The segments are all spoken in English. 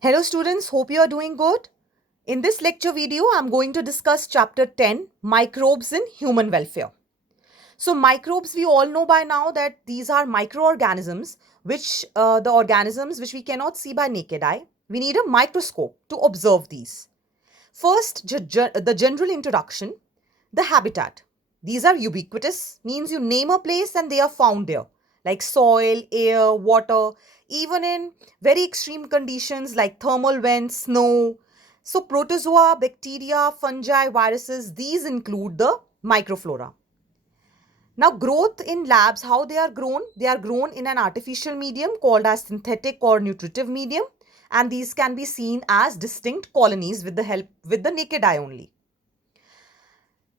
Hello students, hope you are doing good. In this lecture video, I'm going to discuss chapter 10, Microbes in Human Welfare. So microbes, we all know by now that these are microorganisms, which the organisms which we cannot see by naked eye. We need a microscope to observe these. First, the general introduction, the habitat. These are ubiquitous, means you name a place and they are found there, like soil, air, water, even in very extreme conditions like thermal vents, snow. So, protozoa, bacteria, fungi, viruses, these include the microflora. Now, growth in labs, how they are grown? They are grown in an artificial medium called as synthetic or nutritive medium, and these can be seen as distinct colonies with the naked eye only.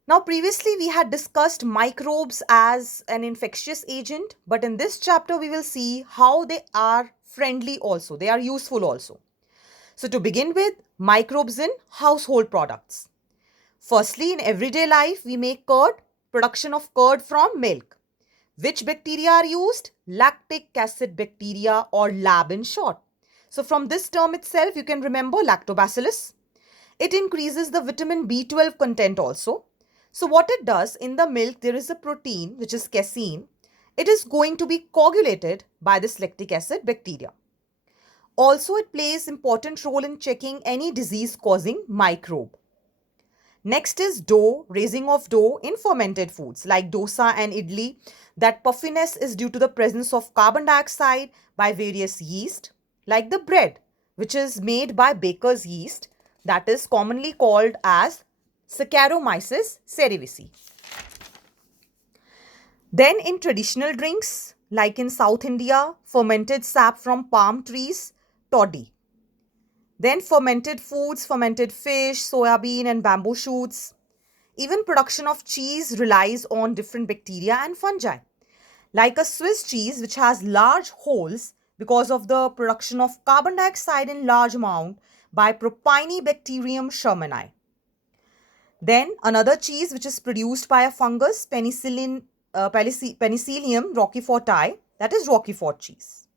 Now, previously we had discussed microbes as an infectious agent, but in this chapter we will see how they are friendly also, they are useful also. So, to begin with, microbes in household products. Firstly, in everyday life, we make curd, production of curd from milk. Which bacteria are used? Lactic acid bacteria, or lab in short. So, from this term itself, you can remember lactobacillus. It increases the vitamin B12 content also. So, what it does, in the milk, there is a protein which is casein. It is going to be coagulated by this lactic acid bacteria. Also, it plays important role in checking any disease causing microbe. Next is dough, raising of dough in fermented foods like dosa and idli. That puffiness is due to the presence of carbon dioxide by various yeast, like the bread, which is made by baker's yeast, that is commonly called as Saccharomyces cerevisiae. Then in traditional drinks, like in South India, fermented sap from palm trees, toddy. Then fermented foods, fermented fish, soya bean and bamboo shoots. Even production of cheese relies on different bacteria and fungi, like a Swiss cheese which has large holes because of the production of carbon dioxide in large amount by Propionibacterium shermani. Then another cheese which is produced by a fungus, Penicillium roqueforti, that is Roquefort cheese.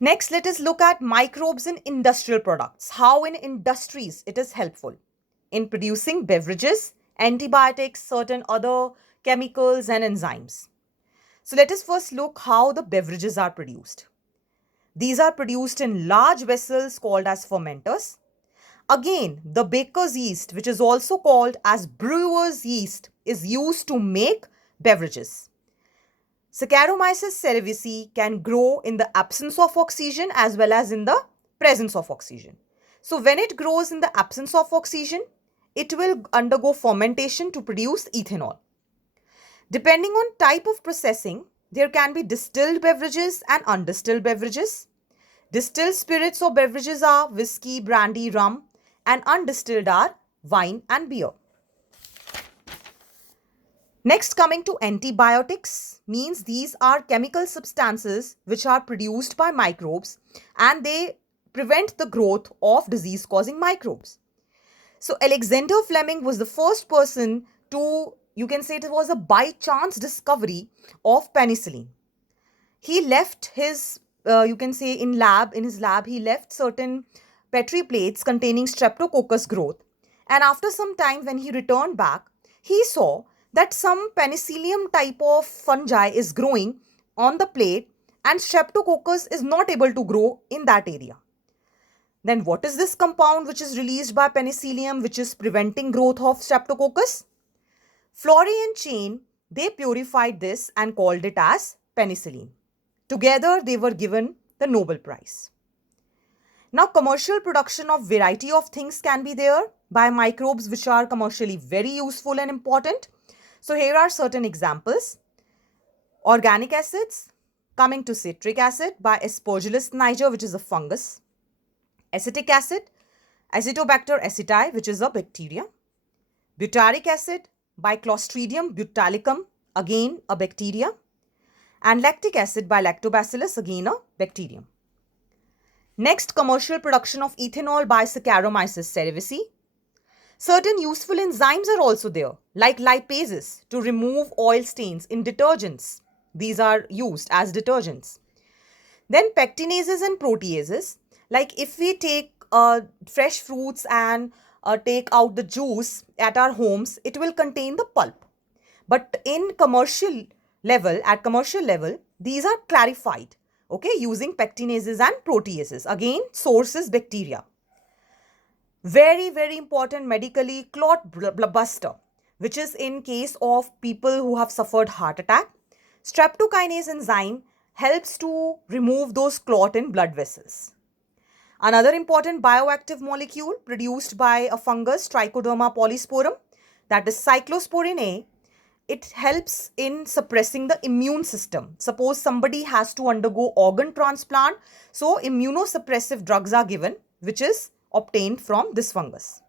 Next, let us look at microbes in industrial products. How in industries it is helpful in producing beverages, antibiotics, certain other chemicals and enzymes. So let us first look how the beverages are produced. These are produced in large vessels called as fermenters. Again, the baker's yeast, which is also called as brewer's yeast, is used to make beverages. Saccharomyces cerevisiae can grow in the absence of oxygen as well as in the presence of oxygen. So when it grows in the absence of oxygen, it will undergo fermentation to produce ethanol. Depending on type of processing, there can be distilled beverages and undistilled beverages. Distilled spirits or beverages are whiskey, brandy, rum, and undistilled are wine and beer. Next, coming to antibiotics, means these are chemical substances which are produced by microbes and they prevent the growth of disease causing microbes. So, Alexander Fleming was the first person to, you can say it was a by chance discovery of penicillin. He left his, you can say in his lab, he left certain Petri plates containing streptococcus growth. And after some time, when he returned back, he saw that some penicillium type of fungi is growing on the plate and streptococcus is not able to grow in that area. Then what is this compound which is released by penicillium which is preventing growth of streptococcus? Florey and Chain, they purified this and called it as penicillin. Together, they were given the Nobel Prize. Now, commercial production of variety of things can be there by microbes which are commercially very useful and important. So, here are certain examples. Organic acids, coming to citric acid by Aspergillus niger, which is a fungus. Acetic acid, Acetobacter aceti, which is a bacteria. Butyric acid by Clostridium botulicum, again a bacteria. And lactic acid by Lactobacillus, again a bacterium. Next, commercial production of ethanol by Saccharomyces cerevisiae. Certain useful enzymes are also there, like lipases to remove oil stains in detergents. These are used as detergents. Then pectinases and proteases. Like if we take fresh fruits and take out the juice at our homes, it will contain the pulp. But in commercial level, these are clarified, okay, using pectinases and proteases. Again, source is bacteria. Very, very important medically, clot buster, which is in case of people who have suffered heart attack. Streptokinase enzyme helps to remove those clot in blood vessels. Another important bioactive molecule produced by a fungus, Trichoderma polysporum, that is cyclosporin A, it helps in suppressing the immune system. Suppose somebody has to undergo organ transplant, so immunosuppressive drugs are given, which is obtained from this fungus.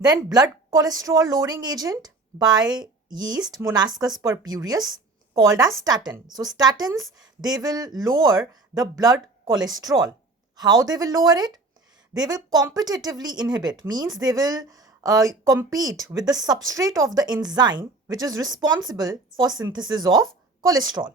Then blood cholesterol lowering agent by yeast, Monascus purpureus, called as statin. So statins, they will lower the blood cholesterol. How they will lower it? They will competitively inhibit, means they will compete with the substrate of the enzyme which is responsible for synthesis of cholesterol.